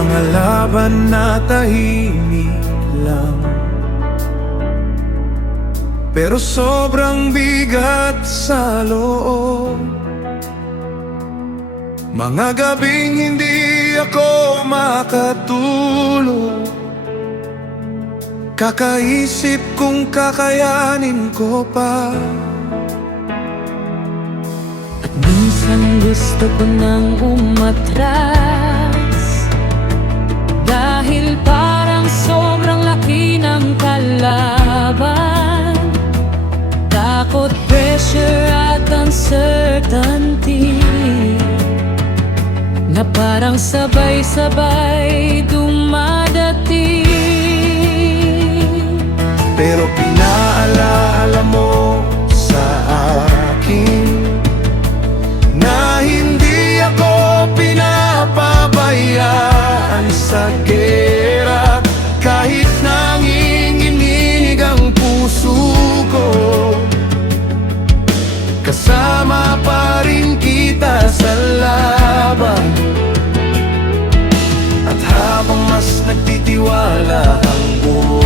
mga laban na tahimik lang, pero sobrang bigat sa loob. Mga gabing hindi ako makatulog, kakaisip kung kakayanin ko pa. At minsan gusto ko nang umatras, dahil parang sobrang laki ng kalaban. Takot, pressure at uncertainty na parang sabay-sabay dumadating. Pero pinaalaala mo sa akin na hindi ako pinapabayaan sa gera. Kahit nanginginig ang puso ko, kasama pa rin kita sa laban. At habang mas nagtitiwala ang buo,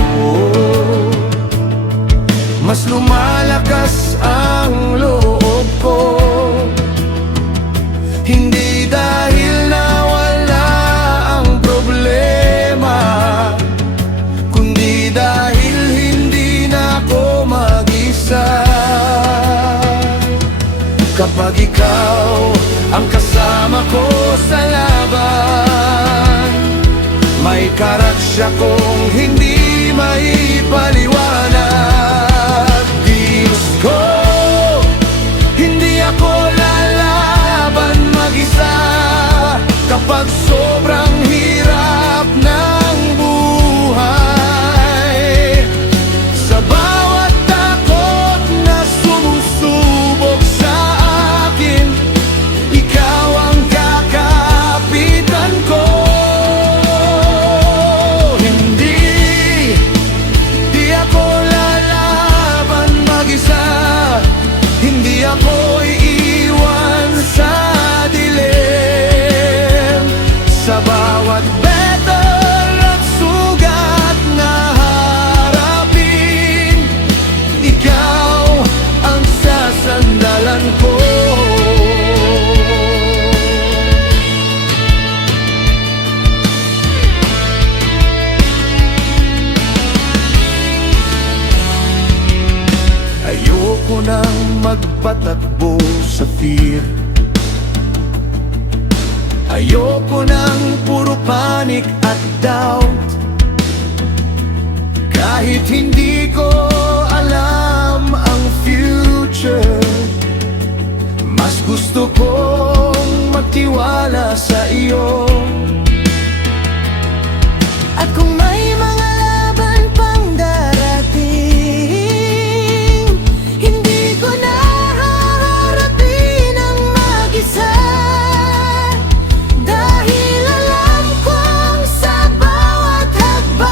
mas lumalakas ang loob ko. Hindi dahil nawala ang problema, kundi dahil hindi na ako mag-isa. Kapag ikaw ang kasama ko sa laban, may karatsya kong hindi maipaliwanag. Diyos ko, hindi ako lalaban mag-isa. Kapag sobrang hirap ng buhay, sa bawat takot na sumusubok sa akin, ikaw ang kakapitan ko. Hindi ako lalaban mag-isa, hindi ako iiwan sa dilim. Sa bawat battle at sugat na harapin, ikaw ang sasandalan ko. Ayoko nang magpatakbo sa fear, ayoko nang puro panic at doubt. Kahit hindi ko alam ang future, mas gusto kong magtiwala sa iyo. At kung may mga laban pang darating, hindi ko na haharapin ang mag-isa. Dahil alam kong sa bawat hakbang,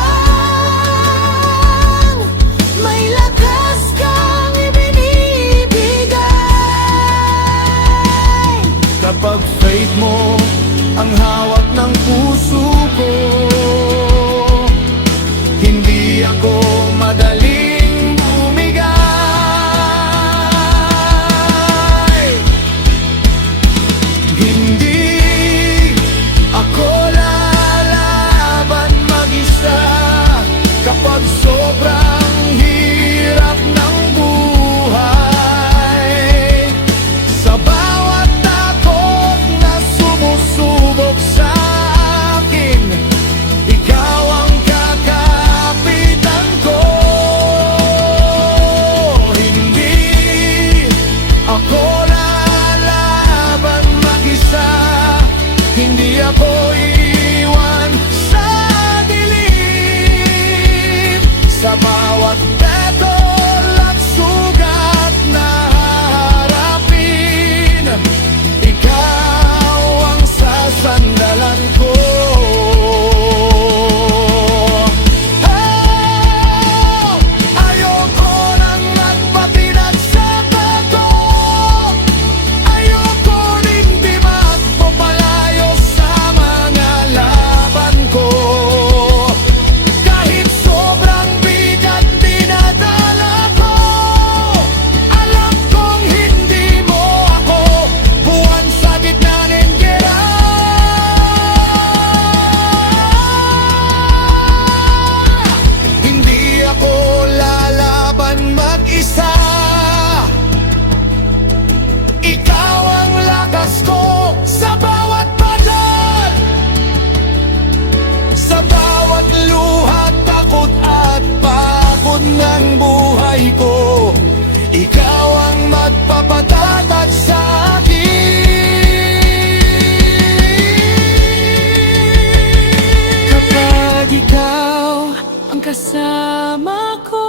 ang kasama ko.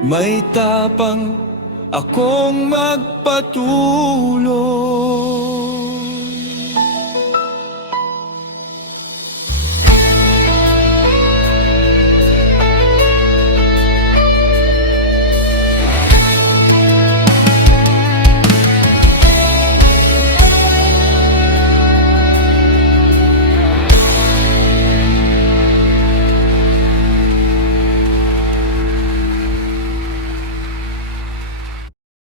May tapang akong magpatuloy.